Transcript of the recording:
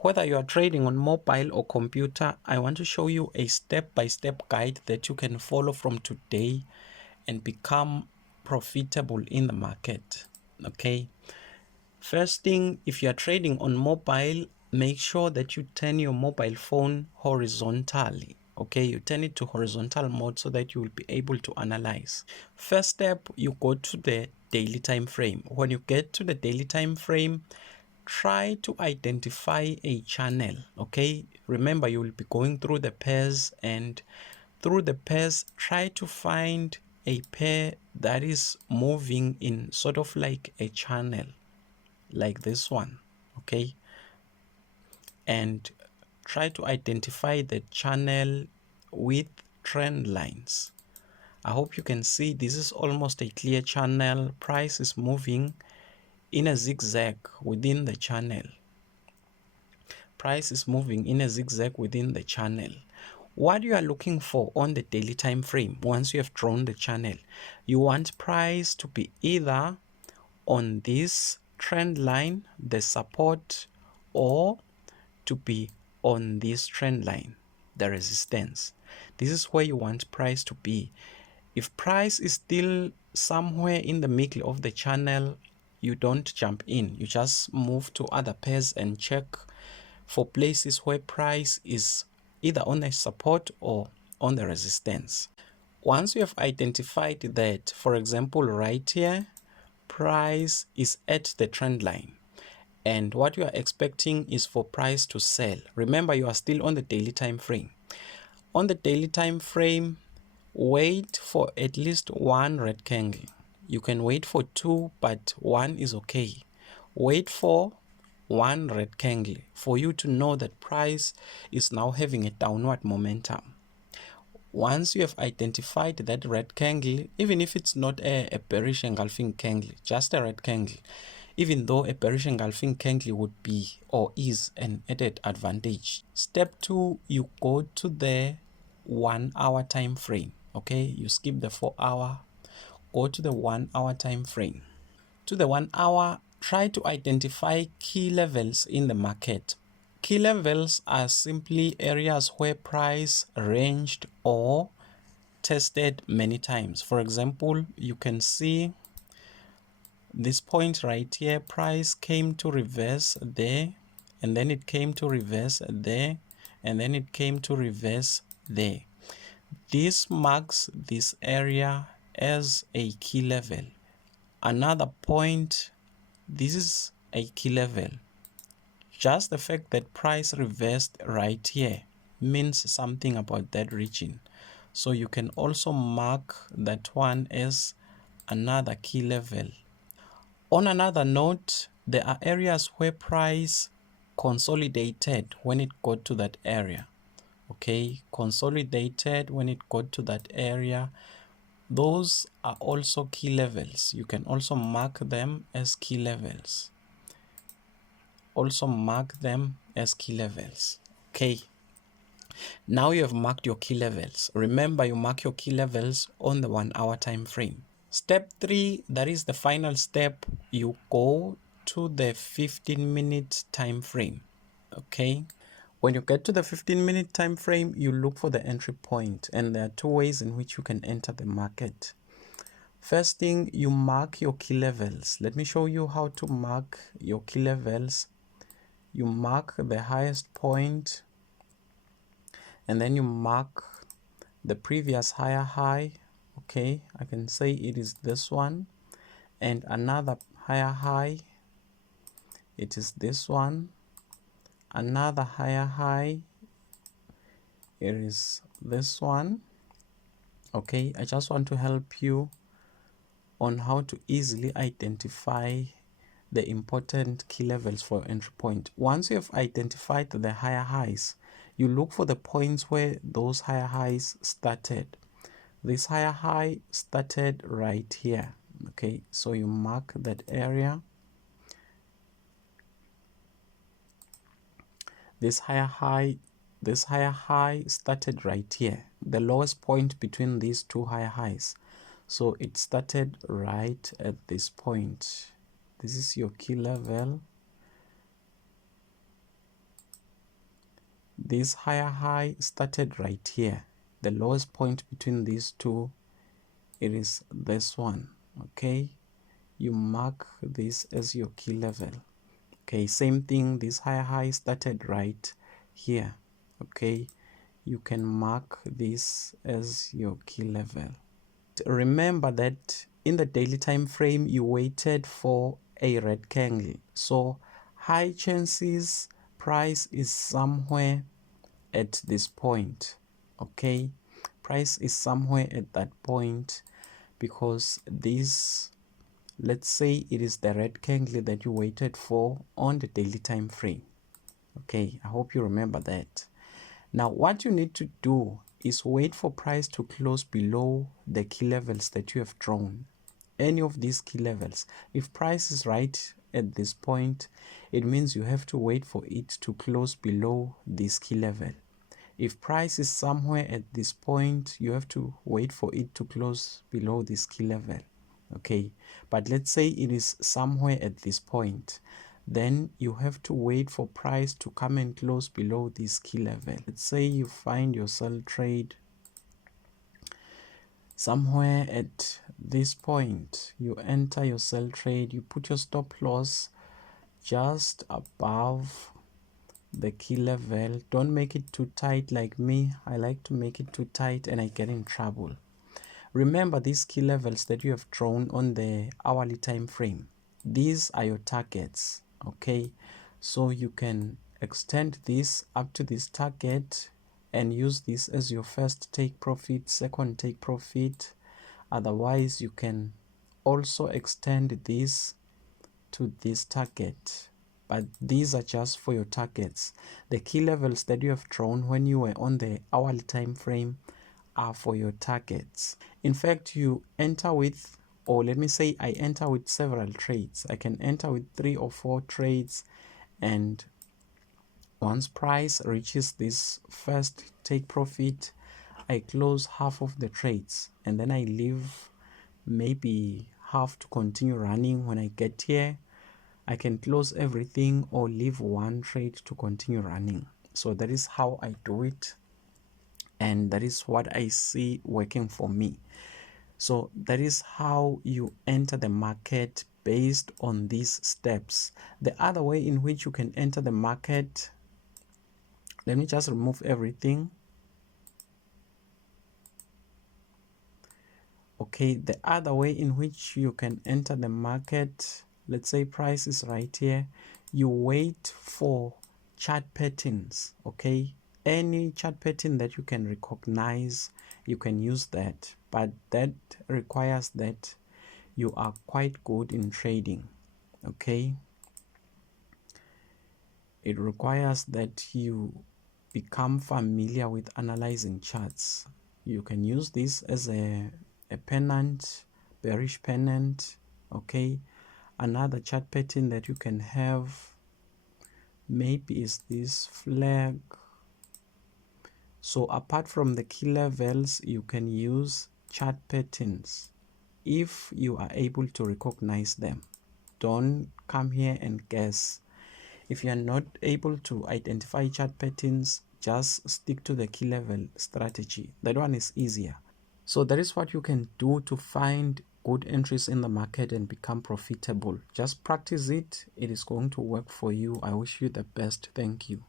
Whether you are trading on mobile or computer, I want to show you a step-by-step guide that you can follow from today and become profitable in the market. Okay. First thing, if you are trading on mobile, make sure that you turn your mobile phone horizontally. Okay, you turn it to horizontal mode so that you will be able to analyze. First step, you go to the daily time frame. When you get to the daily time frame, try to identify a channel. Okay, remember you will be going through the pairs, and through the pairs try to find a pair that is moving in sort of like a channel like this one. Okay, and try to identify the channel with trend lines. I hope you can see this is almost a clear channel. Price is moving in a zigzag within the channel. Price is moving in a zigzag within the channel. What you are looking for on the daily time frame, once you have drawn the channel, you want price to be either on this trend line, the support, or to be on this trend line, the resistance. This is where you want price to be. If price is still somewhere in the middle of the channel, you don't jump in. You just move to other pairs and check for places where price is either on the support or on the resistance. Once you have identified that, for example, right here, price is at the trend line, and what you are expecting is for price to sell. Remember, you are still on the daily time frame. On the daily time frame, wait for at least one red candle. You can wait for two, but one is okay. Wait for one red candle for you to know that price is now having a downward momentum. Once you have identified that red candle, even if it's not a bearish engulfing candle, just a red candle, even though a bearish engulfing candle would be or is an added advantage. Step 2, you go to the 1 hour time frame. Okay, you skip the 4 hour, go to the 1 hour time frame. To the 1 hour, try to identify key levels in the market. Key levels are simply areas where price ranged or tested many times. For example, you can see this point right here, price came to reverse there, and then it came to reverse there, and then it came to reverse there. This marks this area as a key level. Another point, this is a key level. Just the fact that price reversed right here means something about that region. So you can also mark that one as another key level. On another note, there are areas where price consolidated when it got to that area. Okay, consolidated when it got to that area. Those are also key levels. You can also mark them as key levels. Also mark them as key levels. Okay. Now you have marked your key levels. Remember, you mark your key levels on the 1 hour time frame. Step 3, that is the final step, you go to the 15-minute time frame. Okay, when you get to the 15-minute time frame, you look for the entry point, and there are two ways in which you can enter the market. First thing, you mark your key levels. Let me show you how to mark your key levels. You mark the highest point, and then you mark the previous higher high. Okay, I can say it is this one, and another higher high, it is this one, another higher high, it is this one. Okay, I just want to help you on how to easily identify the important key levels for entry point. Once you have identified the higher highs, you look for the points where those higher highs started. This higher high started right here. Okay, so you mark that area. This higher high started right here, the lowest point between these two higher highs. So it started right at this point. This is your key level. this higher high started right here. The lowest point between these two, it is this one. Okay, you mark this as your key level. Okay, same thing, this higher high started right here. Okay, you can mark this as your key level. Remember that in the daily time frame you waited for a red candle, so high chances price is somewhere at this point. Okay, price is somewhere at that point, because this, let's say it is the red candle that you waited for on the daily time frame. Okay, I hope you remember that. Now what you need to do is wait for price to close below the key levels that you have drawn, any of these key levels. If price is right at this point, it means you have to wait for it to close below this key level. If price is somewhere at this point, you have to wait for it to close below this key level. Okay, but let's say it is somewhere at this point, then you have to wait for price to come and close below this key level. Let's say you find your sell trade somewhere at this point, you enter your sell trade, you put your stop loss just above the key level. Don't make it too tight like me. I like to make it too tight and I get in trouble. Remember these key levels that you have drawn on the hourly time frame. These are your targets. Okay, so you can extend this up to this target and use this as your first take profit, second take profit. Otherwise you can also extend this to this target, but these are just for your targets. The key levels that you have drawn when you were on the hourly time frame are for your targets. In fact, you enter with, or let me say I enter with several trades. I can enter with 3 or 4 trades, and once price reaches this first take profit, I close half of the trades and then I leave maybe half to continue running. When I get here, I can close everything or leave one trade to continue running. So that is how I do it, and that is what I see working for me. So that is how you enter the market, based on these steps. The other way in which you can enter the market, let me just remove everything. Okay, the other way in which you can enter the market, let's say price is right here, you wait for chart patterns. Okay, any chart pattern that you can recognize, you can use that, but that requires that you are quite good in trading. Okay, it requires that you become familiar with analyzing charts. You can use this as a pennant, bearish pennant. Okay, another chart pattern that you can have maybe is this flag. So apart from the key levels, you can use chart patterns if you are able to recognize them. Don't come here and guess. If you are not able to identify chart patterns, just stick to the key level strategy. That one is easier. So that is what you can do to find good entries in the market and become profitable. Just practice it. It is going to work for you. I wish you the best. Thank you.